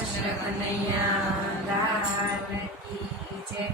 કૃષ્ણ કનૈયા લાલ કી જય।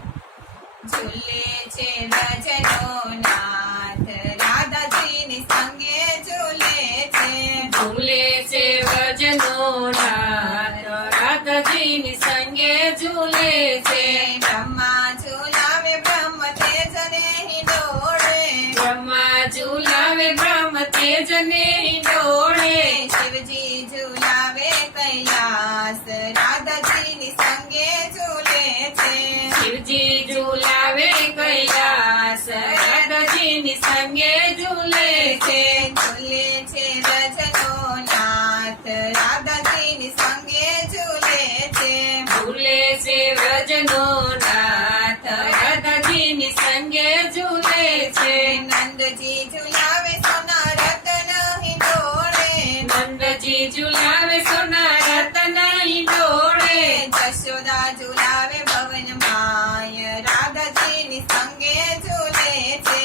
ઝૂલે છે વ્રજનો નાથ રાધાજીની સંગે ઝૂલે છે। ઝૂલે છે વ્રજનો નાથ રાધાજીની સંગે ઝૂલે છે। બ્રહ્મા ઝૂલાવે બ્રહ્મ તેજને હિંડોળે। બ્રહ્મા ઝૂલાવે બ્રહ્મ તેજને હિંડોળે। શિવજી ઝૂલાવે કૈલાસ રાધાજીની સંગે ઝૂલે છે। શિવજી ઝૂલાવે કૈલાસ રાધાજીની સંગે ઝૂલે છે। ઝૂલે છે વ્રજનો નાથ રાધાજીની સંગે ઝૂલે છે। ઝૂલે છે વ્રજનો નાથ રાધાજીની સંગે ઝૂલે છે। નંદજી ઝૂલાવે સોના રતન હિંડોળે। નંદજી ઝૂલાવે સોના રતન હિંડોળે। જશોદા ઝૂલાવે ભવન માય રાધાજીની સંગે ઝૂલે છે।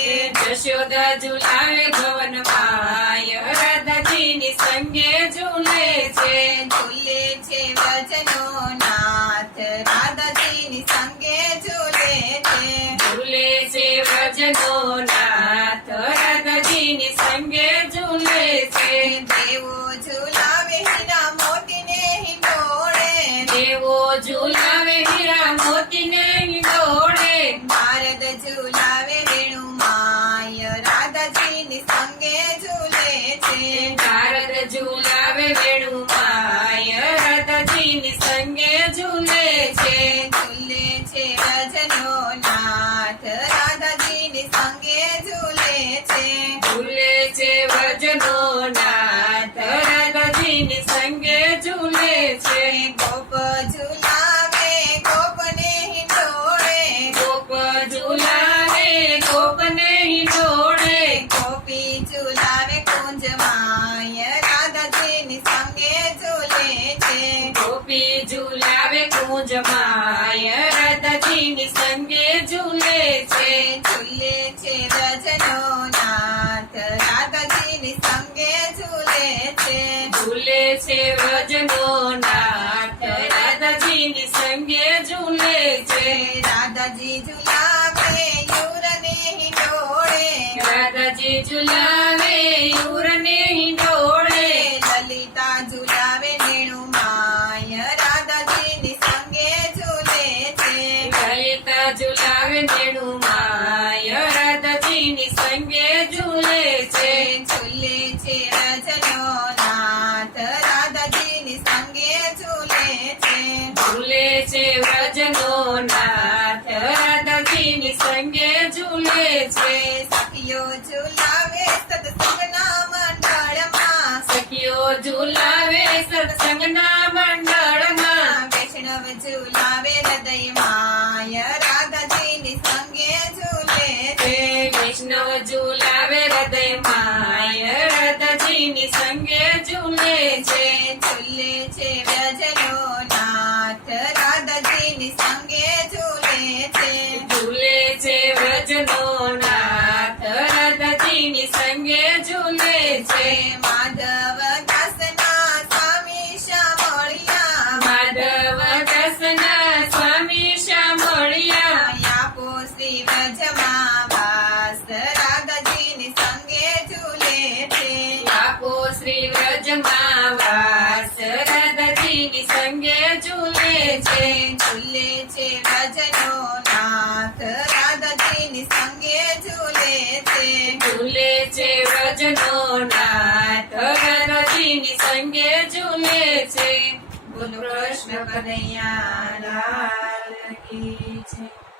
જશોદા ઝૂલાવે ભવન માય રાધાજીની સંગે ઝૂલે છે। ઝૂલે છે વ્રજનો નાથ રાધાજીની સંગે ઝૂલે છે। ઝૂલે છે વ્રજનો નાથ રાધાજીની સંગે ઝૂલે છે। દેવો ઝૂલાવે હીરા મોતીને હિંડોળે। દેવો ઝૂલાવે હીરા મોતીને હિંડોળે। નારદ ઝૂલાવે રેણુ માય રાધાજીની સંગે ઝૂલે છે। નારદ ઝૂલાવે વેણુ માય રાધાજીની સંગે ઝૂલે છે। ઝૂલે છે વ્રજનો નાથ રાધાજીની સંગે ઝૂલે છે। ઝૂલે છે વ્રજનો નાથ રાધાજીની સંગે ઝૂલે છે। ગોપ ઝૂલાવે ગોપને હિંડોળે। ગોપ ઝૂલાવે ગોપને હિંડોળે। ગોપી ઝૂલાવે કુંજ માય રાધાજીની સંગે ઝૂલે છે। ગોપી ઝૂલાવે કુંજ માય રાધાજીની સંગે ઝૂલે છે। ઝૂલે છે વ્રજનો નાથ રાધાજીની સંગે ઝૂલે છે। ઝૂલે છે વ્રજનો નાથ રાધાજીની સંગે ઝૂલે છે। રાધાજી ઝૂલાવે યુરને હિંડોળે। રાધાજી ઝૂલાવે યુરને હિંડોળે। લલિતા ઝૂલાવે રેણુ માય રાધાજીની સંગે ઝૂલે છે। લલિતા ઝૂલાવે વેણુ માય રાધાજીની સંગે ઝૂલે છે। ઝૂલે છે વ્રજનો નાથ રાધાજીની સંગે ઝૂલે છે। ઝૂલે છે વ્રજનો નાથ રાધાજીની સંગે ઝૂલે છે। સખીઓ ઝૂલાવે સત્સંગના મંડળમાં। સખીઓ ઝૂલાવે સત્સંગના મંડળમાં। વૈષ્ણવ ઝૂલાવે હૃદય માય રાધાજીની સંગે ઝૂલે છે। વૈષ્ણવ ઝૂલાવે હૃદય માય રાધાજીની સંગે ઝૂલે છે। ઝૂલે છે વ્રજનો નાથ રાધાજીની સંગે ઝૂલે છે। ઝૂલે છે વ્રજનો નાથ રાધાજીની સંગે ઝૂલે છે। માધવ દાસના સ્વામી શામળિયા। માધવ દાસના સ્વામી શામળિયા। આપો શ્રી વ્રજમાં વાસ રાધાજીની સંગે ઝૂલે છે। આપો શ્રી વ્રજમાં વાસ રાધાજીની સંગે ઝૂલે છે। ઝૂલે છે વ્રજનો નાથ રાધાજીની સંગે ઝૂલે છે। ઝૂલે છે વ્રજનો નાથ રાધાજીની સંગે ઝૂલે છે। બોલો કૃષ્ણ કનૈયા લાલ કી જય।